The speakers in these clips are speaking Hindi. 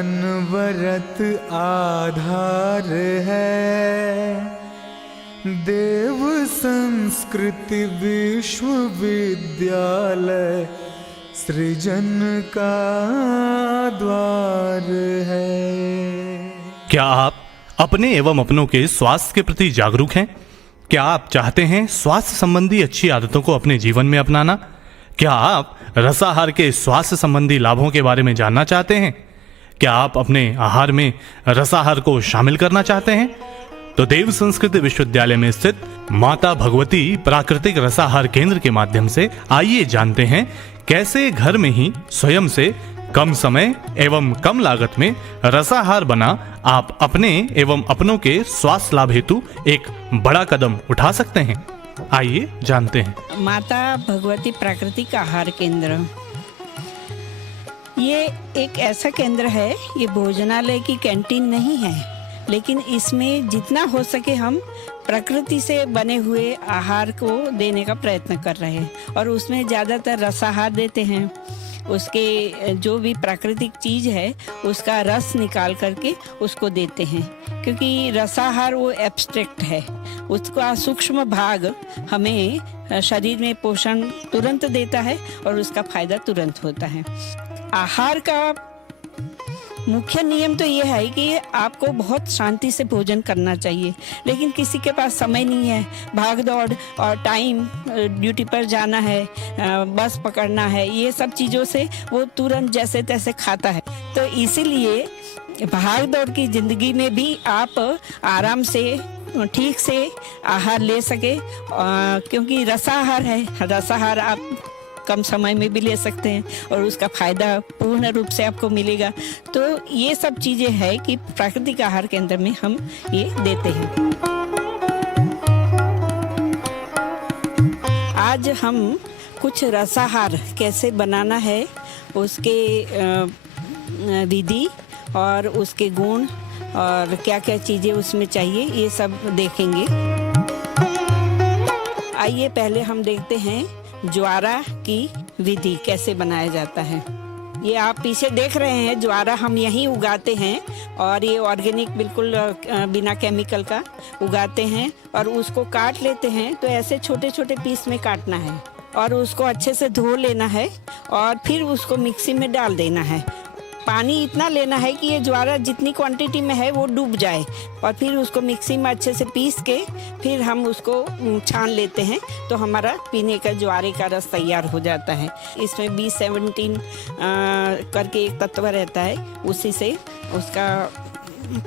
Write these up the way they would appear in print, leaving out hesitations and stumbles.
अनवरत आधार है, देव संस्कृति विश्वविद्यालय सृजन का द्वार है। क्या आप अपने एवं अपनों के स्वास्थ्य के प्रति जागरूक हैं? क्या आप चाहते हैं स्वास्थ्य संबंधी अच्छी आदतों को अपने जीवन में अपनाना? क्या आप रसाहार के स्वास्थ्य संबंधी लाभों के बारे में जानना चाहते हैं? क्या आप अपने आहार में रसाहार को शामिल करना चाहते हैं? तो देव संस्कृति विश्वविद्यालय में स्थित माता भगवती प्राकृतिक रसाहार केंद्र के माध्यम से आइए जानते हैं कैसे घर में ही स्वयं से कम समय एवं कम लागत में रसाहार बना आप अपने एवं अपनों के स्वास्थ्य लाभ हेतु एक बड़ा कदम उठा सकते हैं। आइए जानते हैं। माता भगवती प्राकृतिक आहार केंद्र, ये एक ऐसा केंद्र है, ये भोजनालय की कैंटीन नहीं है, लेकिन इसमें जितना हो सके हम प्रकृति से बने हुए आहार को देने का प्रयत्न कर रहे हैं और उसमें ज़्यादातर रसाहार देते हैं। उसके जो भी प्राकृतिक चीज़ है उसका रस निकाल करके उसको देते हैं, क्योंकि रसाहार वो एब्स्ट्रैक्ट है, उसका सूक्ष्म भाग हमें शरीर में पोषण तुरंत देता है और उसका फायदा तुरंत होता है। आहार का मुख्य नियम तो ये है कि आपको बहुत शांति से भोजन करना चाहिए, लेकिन किसी के पास समय नहीं है, भाग दौड़ और टाइम, ड्यूटी पर जाना है, बस पकड़ना है, ये सब चीज़ों से वो तुरंत जैसे तैसे खाता है। तो इसीलिए भाग दौड़ की ज़िंदगी में भी आप आराम से ठीक से आहार ले सके, क्योंकि रसाहार है, रसाहार आप कम समय में भी ले सकते हैं और उसका फायदा पूर्ण रूप से आपको मिलेगा। तो ये सब चीजें हैं कि प्राकृतिक आहार केंद्र में हम ये देते हैं। आज हम कुछ रसाहार कैसे बनाना है, उसके विधि और उसके गुण और क्या क्या चीजें उसमें चाहिए, ये सब देखेंगे। आइए पहले हम देखते हैं ज्वारा की विधि कैसे बनाया जाता है। ये आप पीछे देख रहे हैं, ज्वारा हम यहीं उगाते हैं और ये ऑर्गेनिक बिल्कुल बिना केमिकल का उगाते हैं और उसको काट लेते हैं। तो ऐसे छोटे छोटे पीस में काटना है और उसको अच्छे से धो लेना है और फिर उसको मिक्सी में डाल देना है। पानी इतना लेना है कि ये ज्वारा जितनी क्वांटिटी में है वो डूब जाए और फिर उसको मिक्सी में अच्छे से पीस के फिर हम उसको छान लेते हैं, तो हमारा पीने का ज्वारे का रस तैयार हो जाता है। इसमें B17 करके एक तत्व रहता है, उसी से उसका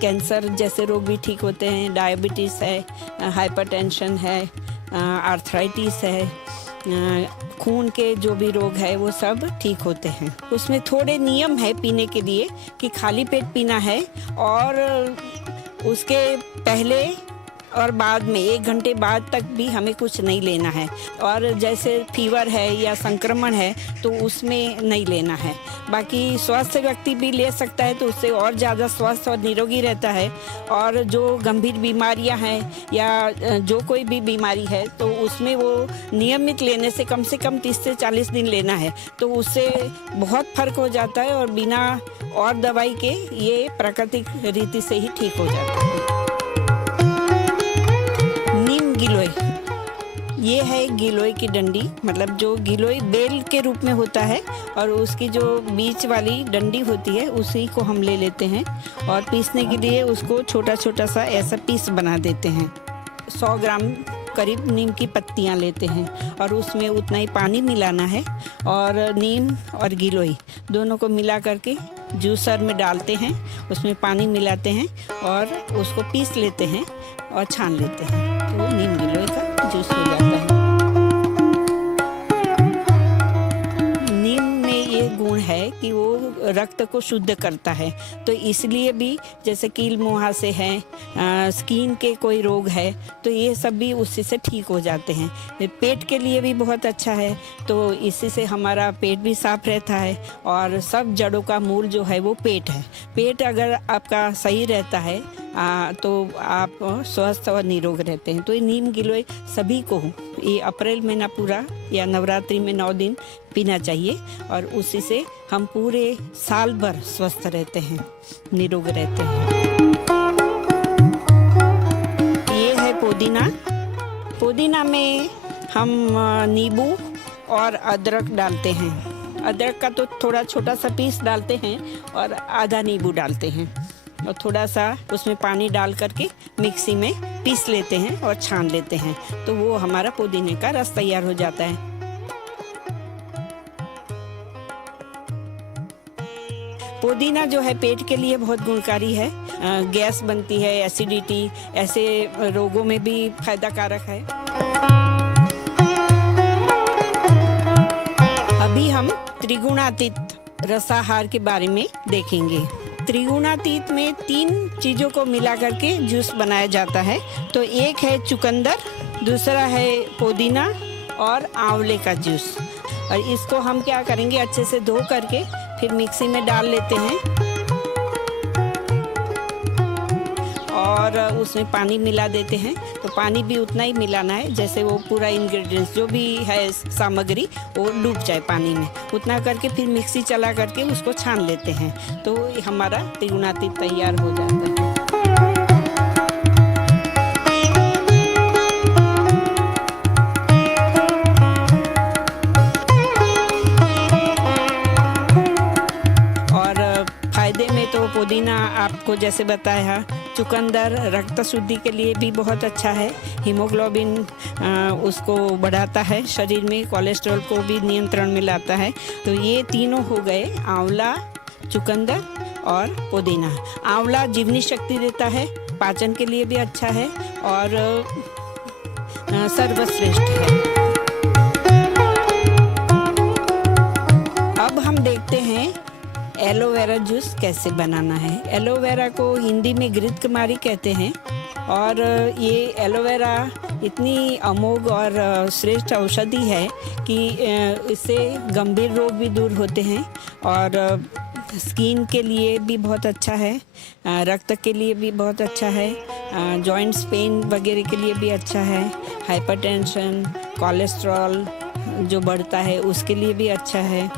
कैंसर जैसे रोग भी ठीक होते हैं, डायबिटीज़ है, हाइपरटेंशन है, आर्थराइटिस है, खून के जो भी रोग है वो सब ठीक होते हैं। उसमें थोड़े नियम है पीने के लिए कि खाली पेट पीना है और उसके पहले और बाद में 1 घंटे बाद तक भी हमें कुछ नहीं लेना है। और जैसे फीवर है या संक्रमण है तो उसमें नहीं लेना है। बाकी स्वस्थ व्यक्ति भी ले सकता है तो उससे और ज़्यादा स्वस्थ और निरोगी रहता है। और जो गंभीर बीमारियां हैं या जो कोई भी बीमारी है तो उसमें वो नियमित लेने से कम 30 से 40 दिन लेना है, तो उससे बहुत फर्क हो जाता है और बिना और दवाई के ये प्राकृतिक रीति से ही ठीक हो जाता है। नीम गिलोय, ये है गिलोय की डंडी, मतलब जो गिलोय बेल के रूप में होता है और उसकी जो बीच वाली डंडी होती है उसी को हम ले लेते हैं और पीसने के लिए उसको छोटा छोटा सा ऐसा पीस बना देते हैं। 100 ग्राम करीब नीम की पत्तियां लेते हैं और उसमें उतना ही पानी मिलाना है और नीम और गिलोय दोनों को मिला करके जूसर में डालते हैं, उसमें पानी मिलाते हैं और उसको पीस लेते हैं और छान लेते हैं, तो वो नीम गिलोय का जूस हो जाता है। नीम में ये गुण है कि वो रक्त को शुद्ध करता है, तो इसलिए भी जैसे कील मुहासे हैं, स्किन के कोई रोग है तो ये सब भी उसी से ठीक हो जाते हैं। पेट के लिए भी बहुत अच्छा है, तो इसी से हमारा पेट भी साफ रहता है और सब जड़ों का मूल जो है वो पेट है। पेट अगर आपका सही रहता है तो आप स्वस्थ और निरोग रहते हैं। तो ये नीम गिलोय सभी को ये अप्रैल महीना पूरा या नवरात्रि में 9 दिन पीना चाहिए और उसी से हम पूरे साल भर स्वस्थ रहते हैं, निरोग रहते हैं। ये है पुदीना। पुदीना में हम नींबू और अदरक डालते हैं। अदरक का तो थोड़ा छोटा सा पीस डालते हैं और आधा नींबू डालते हैं और थोड़ा सा उसमें पानी डाल करके मिक्सी में पीस लेते हैं और छान लेते हैं, तो वो हमारा पुदीने का रस तैयार हो जाता है। पुदीना जो है पेट के लिए बहुत गुणकारी है। गैस बनती है, एसिडिटी, ऐसे रोगों में भी फायदा कारक है। अभी हम त्रिगुणातीत रसाहार के बारे में देखेंगे। त्रिगुणातीत में 3 चीजों को मिला करके जूस बनाया जाता है। तो एक है चुकंदर, दूसरा है पुदीना और आंवले का जूस। और इसको हम क्या करेंगे, अच्छे से धो करके फिर मिक्सी में डाल लेते हैं और उसमें पानी मिला देते हैं। तो पानी भी उतना ही मिलाना है जैसे वो पूरा इंग्रेडिएंट्स जो भी है सामग्री वो डूब जाए पानी में, उतना करके फिर मिक्सी चला करके उसको छान लेते हैं। तो हमारा त्रिगुणातीत तैयार हो जाता है। फायदे में तो पुदीना आपको जैसे बताया, चुकंदर रक्त शुद्धि के लिए भी बहुत अच्छा है। हीमोग्लोबिन उसको बढ़ाता है शरीर में, कोलेस्ट्रॉल को भी नियंत्रण में लाता है। तो ये तीनों हो गए, आंवला, चुकंदर और पुदीना। आंवला जीवनी शक्ति देता है, पाचन के लिए भी अच्छा है और सर्वश्रेष्ठ है। अब हम देखते हैं एलोवेरा जूस कैसे बनाना है। एलोवेरा को हिंदी में घृतकुमारी कहते हैं और ये एलोवेरा इतनी अमोघ और श्रेष्ठ औषधि है कि इससे गंभीर रोग भी दूर होते हैं और स्किन के लिए भी बहुत अच्छा है, रक्त के लिए भी बहुत अच्छा है, जॉइंट्स पेन वगैरह के लिए भी अच्छा है, हाइपरटेंशन, कोलेस्ट्रॉल जो बढ़ता है उसके लिए भी अच्छा है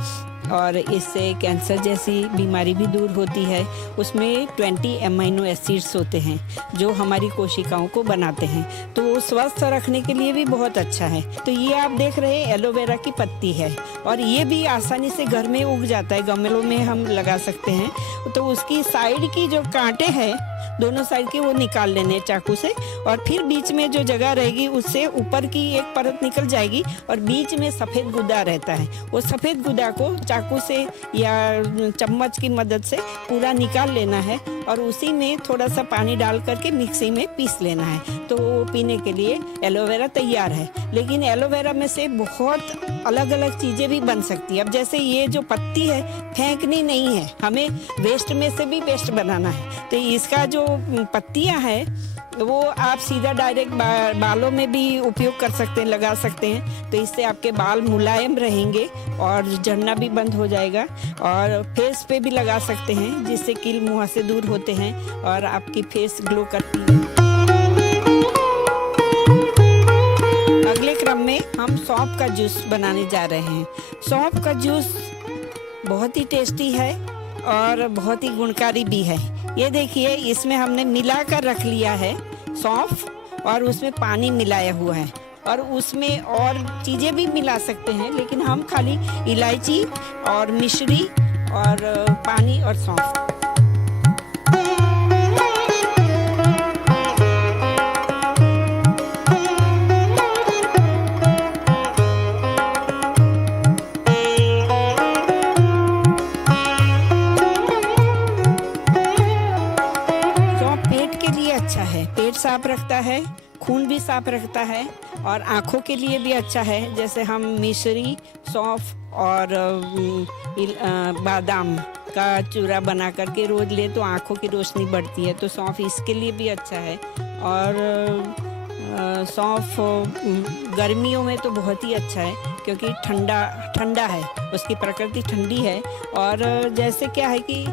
और इससे कैंसर जैसी बीमारी भी दूर होती है। उसमें 20 अमीनो एसिड्स होते हैं जो हमारी कोशिकाओं को बनाते हैं, तो वो स्वस्थ रखने के लिए भी बहुत अच्छा है। तो ये आप देख रहे हैं एलोवेरा की पत्ती है और ये भी आसानी से घर में उग जाता है, गमलों में हम लगा सकते हैं। तो उसकी साइड की जो कांटे हैं दोनों साइड के वो निकाल लेने चाकू से और फिर बीच में जो जगह रहेगी उससे ऊपर की एक परत निकल जाएगी और बीच में सफ़ेद गुदा रहता है। वो सफ़ेद गुदा को चाकू से या चम्मच की मदद से पूरा निकाल लेना है और उसी में थोड़ा सा पानी डाल करके मिक्सी में पीस लेना है। तो वो पीने के लिए एलोवेरा तैयार है। लेकिन एलोवेरा में से बहुत अलग अलग चीज़ें भी बन सकती है। अब जैसे ये जो पत्ती है फेंकनी नहीं है, हमें वेस्ट में से भी बेस्ट बनाना है। तो इसका जो पत्तियां हैं वो आप सीधा डायरेक्ट बालों में भी उपयोग कर सकते हैं, लगा सकते हैं। तो इससे आपके बाल मुलायम रहेंगे और झड़ना भी बंद हो जाएगा और फेस पे भी लगा सकते हैं जिससे कील मुंह से दूर होते हैं और आपकी फेस ग्लो करती है। अगले क्रम में हम सौंफ का जूस बनाने जा रहे हैं। सौंफ का जूस बहुत ही टेस्टी है और बहुत ही गुणकारी भी है। ये देखिए इसमें हमने मिलाकर रख लिया है सौंफ और उसमें पानी मिलाया हुआ है और उसमें और चीज़ें भी मिला सकते हैं, लेकिन हम खाली इलायची और मिश्री और पानी और सौंफ। पेट साफ रखता है, खून भी साफ रखता है और आँखों के लिए भी अच्छा है। जैसे हम मिश्री, सौंफ और बादाम का चूरा बना करके रोज ले तो आँखों की रोशनी बढ़ती है, तो सौंफ इसके लिए भी अच्छा है। और सौंफ गर्मियों में तो बहुत ही अच्छा है क्योंकि ठंडा है, उसकी प्रकृति ठंडी है। और जैसे क्या है कि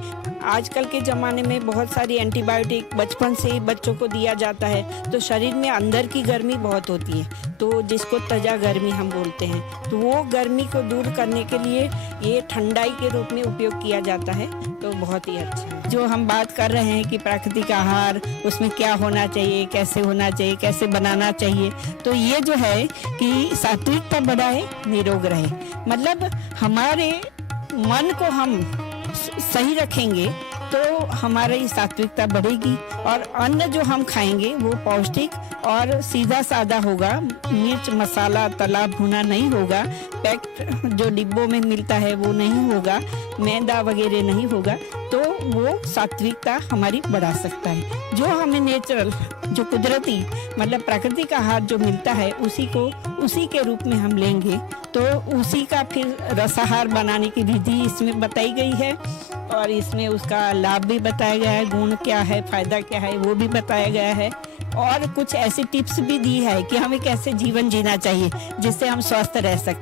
आजकल के ज़माने में बहुत सारी एंटीबायोटिक बचपन से ही बच्चों को दिया जाता है, तो शरीर में अंदर की गर्मी बहुत होती है, तो जिसको तजा गर्मी हम बोलते हैं, तो वो गर्मी को दूर करने के लिए ये ठंडाई के रूप में उपयोग किया जाता है, तो बहुत ही अच्छा है। जो हम बात कर रहे हैं कि प्राकृतिक आहार, उसमें क्या होना चाहिए, कैसे होना चाहिए, कैसे बनाना चाहिए, तो ये जो है कि सात्विकता बढ़ाए, निरोग रहे। मतलब हमारे मन को हम सही रखेंगे तो हमारी सात्विकता बढ़ेगी, और अन्न जो हम खाएंगे वो पौष्टिक और सीधा साधा होगा, मिर्च मसाला तला भुना नहीं होगा, पैक्ड जो डिब्बों में मिलता है वो नहीं होगा, मैदा वगैरह नहीं होगा, तो वो सात्विकता हमारी बढ़ा सकता है। जो हमें नेचुरल, जो कुदरती मतलब प्राकृतिक आहार जो मिलता है उसी के रूप में हम लेंगे, तो उसी का फिर रसाहार बनाने की विधि इसमें बताई गई है, और इसमें उसका लाभ भी बताया गया है, गुण क्या है, फायदा क्या है वो भी बताया गया है, और कुछ ऐसी टिप्स भी दी है कि हमें कैसे जीवन जीना चाहिए जिससे हम स्वस्थ रह सकते।